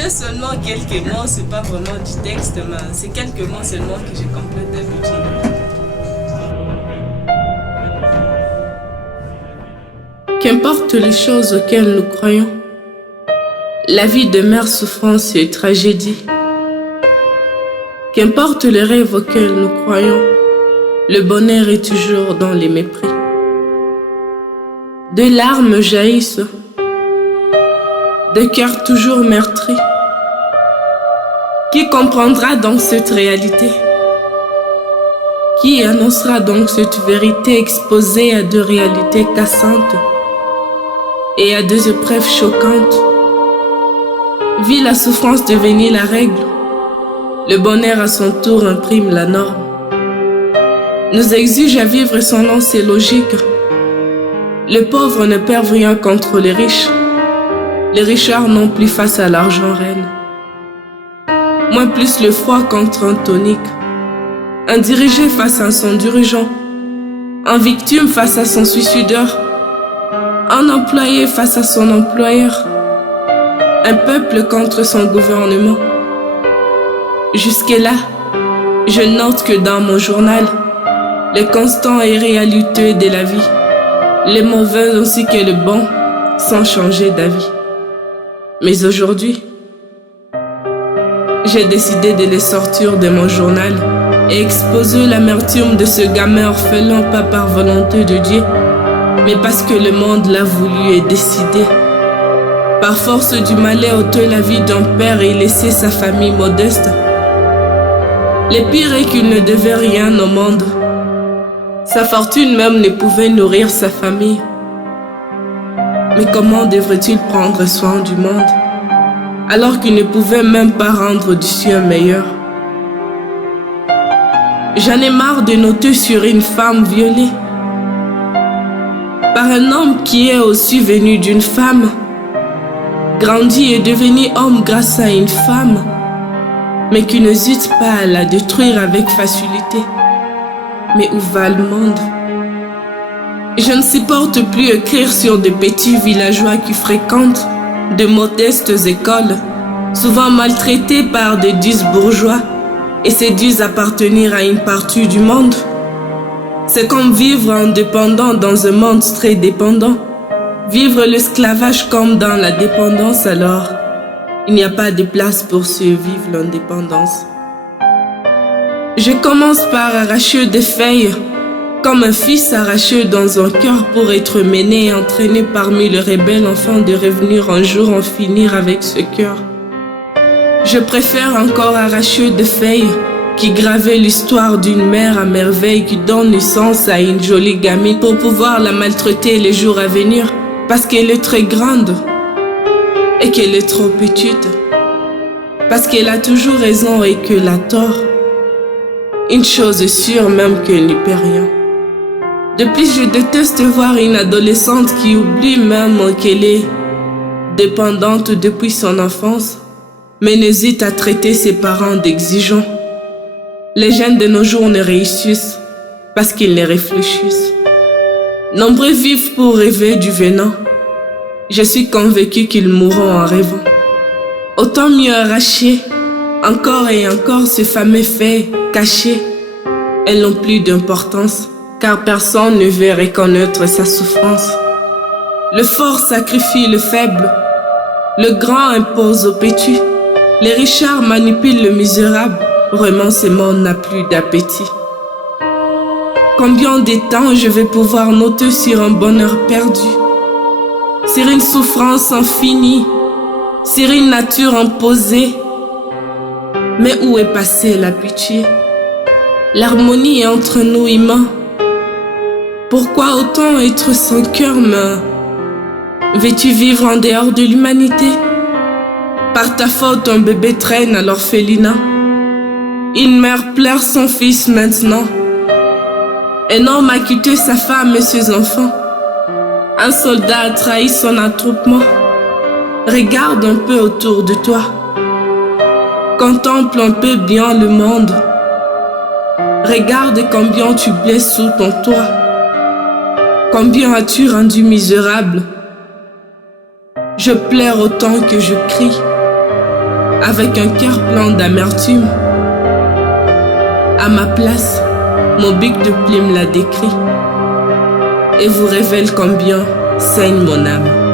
C'était seulement quelques mots, c'est pas vraiment du texte, mais c'est quelques mots seulement que je complète d'habitude. Qu'importe les choses auxquelles nous croyons, la vie demeure souffrance et tragédie. Qu'importe les rêves auxquels nous croyons, le bonheur est toujours dans les mépris. Des larmes jaillissent, des cœurs toujours meurtris. Qui comprendra donc cette réalité? Qui annoncera donc cette vérité exposée à deux réalités cassantes et à deux épreuves choquantes? Vit la souffrance devenir la règle, le bonheur à son tour imprime la norme. Nous exige à vivre selon ses logiques. Les pauvres ne peuvent rien contre les riches. Les richards non plus face à l'argent reine. Moins plus le froid contre un tonique. Un dirigé face à son dirigeant. Un victime face à son suicideur. Un employé face à son employeur. Un peuple contre son gouvernement. Jusque-là, je note que dans mon journal, les constants et réalités de la vie, les mauvais ainsi que les bons, sans changer d'avis. Mais aujourd'hui, j'ai décidé de les sortir de mon journal et exposer l'amertume de ce gamin orphelin, pas par volonté de Dieu, mais parce que le monde l'a voulu et décidé. Par force du malheur, ôter la vie d'un père et laisser sa famille modeste. Le pire est qu'il ne devait rien au monde. Sa fortune même ne pouvait nourrir sa famille. Mais comment devrait-il prendre soin du monde, alors qu'il ne pouvait même pas rendre du sien meilleur? J'en ai marre de noter sur une femme violée par un homme qui est aussi venu d'une femme, grandi et devenu homme grâce à une femme, mais qui n'hésite pas à la détruire avec facilité. Mais où va le monde? Je ne supporte plus écrire sur de petits villageois qui fréquentent de modestes écoles, souvent maltraités par des dix bourgeois et se disent appartenir à une partie du monde. C'est comme vivre indépendant dans un monde très dépendant. Vivre l'esclavage comme dans la dépendance, alors il n'y a pas de place pour survivre l'indépendance. Je commence par arracher des feuilles, comme un fils arraché dans un cœur pour être mené et entraîné parmi les rebelles afin de revenir un jour en finir avec ce cœur. Je préfère encore arracher des feuilles qui gravaient l'histoire d'une mère à merveille qui donne naissance à une jolie gamine pour pouvoir la maltraiter les jours à venir parce qu'elle est très grande et qu'elle est trop petite, parce qu'elle a toujours raison et qu'elle a tort. Une chose est sûre, même qu'elle n'y peut rien. De plus, je déteste voir une adolescente qui oublie même qu'elle est dépendante depuis son enfance, mais n'hésite à traiter ses parents d'exigeants. Les jeunes de nos jours ne réussissent parce qu'ils ne réfléchissent. Nombreux vivent pour rêver du venant. Je suis convaincu qu'ils mourront en rêvant. Autant mieux arracher encore et encore ces fameux faits cachés. Elles n'ont plus d'importance, car personne ne veut reconnaître sa souffrance. Le fort sacrifie le faible, le grand impose au petit, les richards manipulent le misérable, vraiment ce monde n'a plus d'appétit. Combien de temps je vais pouvoir noter sur un bonheur perdu, sur une souffrance infinie, sur une nature imposée? Mais où est passée la pitié, l'harmonie entre nous humains? Pourquoi autant être sans cœur, mais veux-tu vivre en dehors de l'humanité? Par ta faute, un bébé traîne à l'orphelinat. Une mère pleure son fils maintenant. Un homme a quitté sa femme et ses enfants. Un soldat a trahi son attroupement. Regarde un peu autour de toi. Contemple un peu bien le monde. Regarde combien tu blesses sous ton toit. Combien as-tu rendu misérable? Je pleure autant que je crie. avec un cœur plein d'amertume. À ma place, mon bic de plume la décrit et vous révèle combien saigne mon âme.